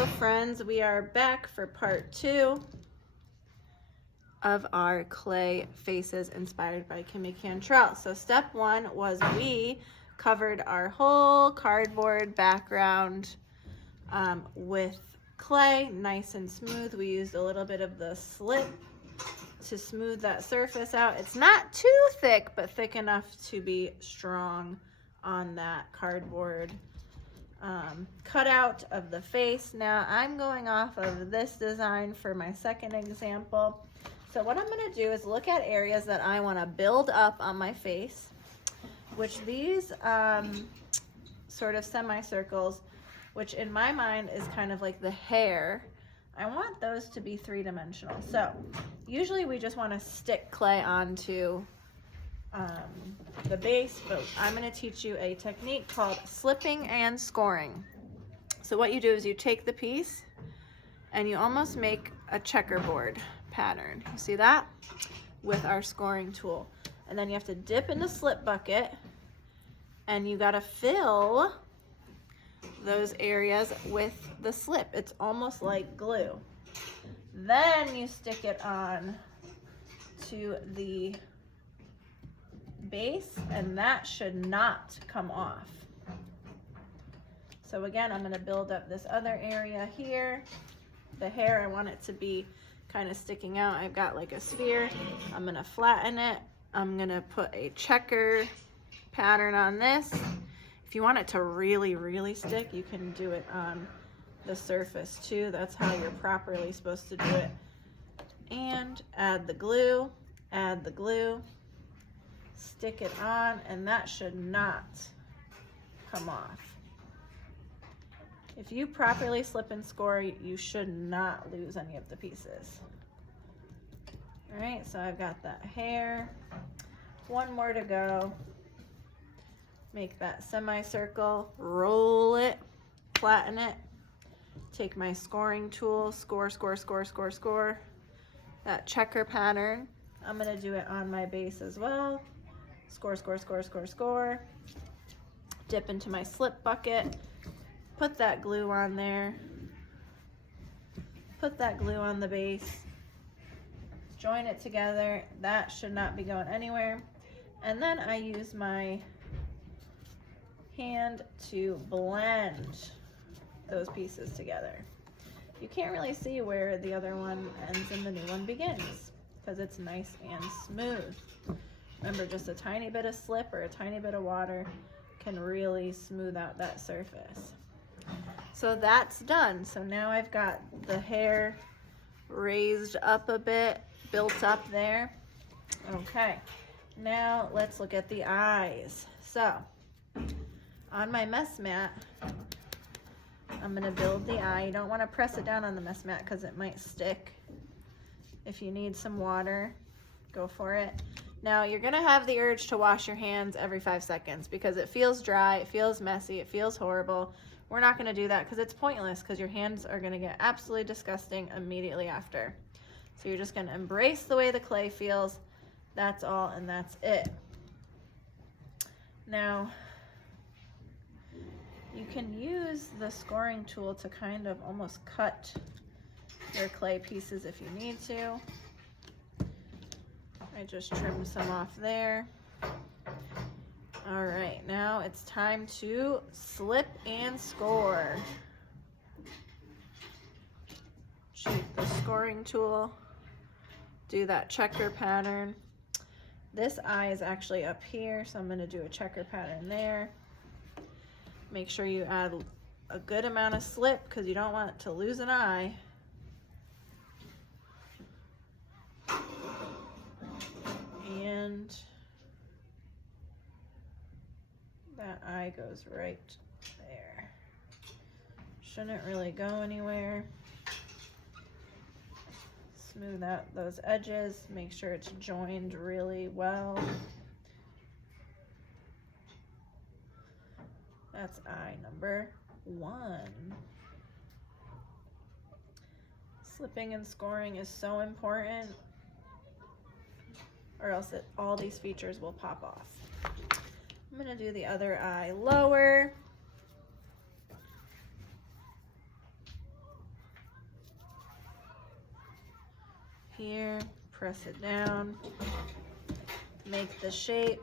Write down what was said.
Hello friends, we are back for part 2 of our clay faces inspired by Kimmy Cantrell. So step 1 was we covered our whole cardboard background with clay, nice and smooth. We used a little bit of the slip to smooth that surface out. It's not too thick, but thick enough to be strong on that cardboard cutout of the face. Now I'm going off of this design for my second example. So what I'm going to do is look at areas that I want to build up on my face, which these sort of semicircles, which in my mind is kind of like the hair, I want those to be three-dimensional. So usually we just want to stick clay onto the base, but I'm going to teach you a technique called slipping and scoring. So what you do is you take the piece and you almost make a checkerboard pattern. You see that? With our scoring tool. And then you have to dip in the slip bucket and you got to fill those areas with the slip. It's almost like glue. Then you stick it on to the base and that should not come off. So again, I'm going to build up this other area here. The hair, I want it to be kind of sticking out. I've got like a sphere. I'm going to flatten it. I'm going to put a checker pattern on this. If you want it to really, really stick, you can do it on the surface too. That's how you're properly supposed to do it. And add the glue, stick it on, and that should not come off. If you properly slip and score, you should not lose any of the pieces. All right, so I've got that hair. One more to go. Make that semicircle, roll it, flatten it. Take my scoring tool, score. That checker pattern. I'm gonna do it on my base as well. Score. Dip into my slip bucket. Put that glue on there. Put that glue on the base. Join it together. That should not be going anywhere. And then I use my hand to blend those pieces together. You can't really see where the other one ends and the new one begins because it's nice and smooth. Remember, just a tiny bit of slip or a tiny bit of water can really smooth out that surface. So that's done. So now I've got the hair raised up a bit, built up there. Okay, now let's look at the eyes. So on my mess mat, I'm gonna build the eye. You don't wanna press it down on the mess mat because it might stick. If you need some water, go for it. Now you're gonna have the urge to wash your hands every 5 seconds because it feels dry, it feels messy, it feels horrible. We're not gonna do that because it's pointless because your hands are gonna get absolutely disgusting immediately after. So you're just gonna embrace the way the clay feels. That's all and that's it. Now, you can use the scoring tool to kind of almost cut your clay pieces if you need to. I just trimmed some off there. All right, now it's time to slip and score. Shoot the scoring tool, do that checker pattern. This eye is actually up here, so I'm gonna do a checker pattern there. Make sure you add a good amount of slip because you don't want to lose an eye. And that eye goes right there. Shouldn't really go anywhere. Smooth out those edges. Make sure it's joined really well. That's eye number 1. Slipping and scoring is so important, or else all these features will pop off. I'm gonna do the other eye lower. here, press it down, make the shape.